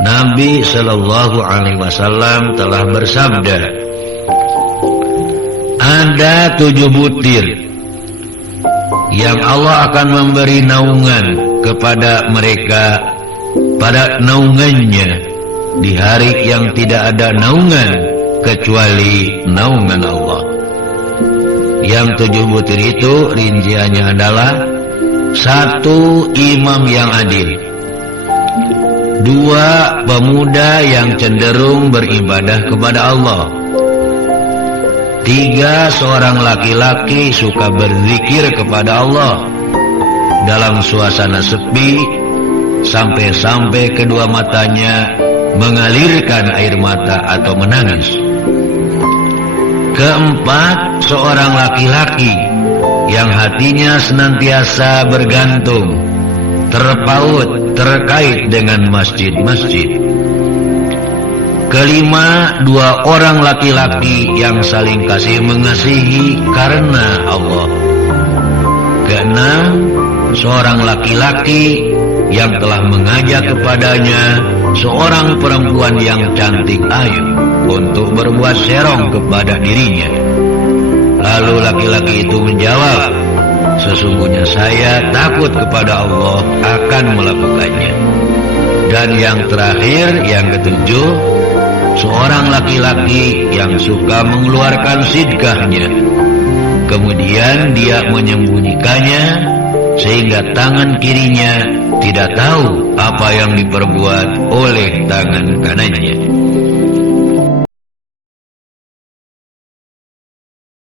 Nabi Shallallahu Alaihi Wasallam telah bersabda, ada 7 butir yang Allah akan memberi naungan kepada mereka pada naungannya di hari yang tidak ada naungan kecuali naungan Allah. Yang 7 butir itu rinciannya adalah: 1. Imam yang adil, 2. Pemuda yang cenderung beribadah kepada Allah, 3. Seorang laki-laki suka berzikir kepada Allah dalam suasana sepi sampai-sampai kedua matanya mengalirkan air mata atau menangis. 4. Seorang laki-laki yang hatinya senantiasa bergantung, terpaut, terkait dengan masjid-masjid. 5. 2 orang laki-laki yang saling kasih mengasihi karena Allah. 6. Seorang laki-laki yang telah mengajak kepadanya seorang perempuan yang cantik ayu untuk berbuat serong kepada dirinya. Lalu laki-laki itu menjawab, sesungguhnya saya takut kepada Allah akan melakukannya. Dan yang terakhir, yang ke-7, seorang laki-laki yang suka mengeluarkan sidqahnya, kemudian dia menyembunyikannya sehingga tangan kirinya tidak tahu apa yang diperbuat oleh tangan kanannya.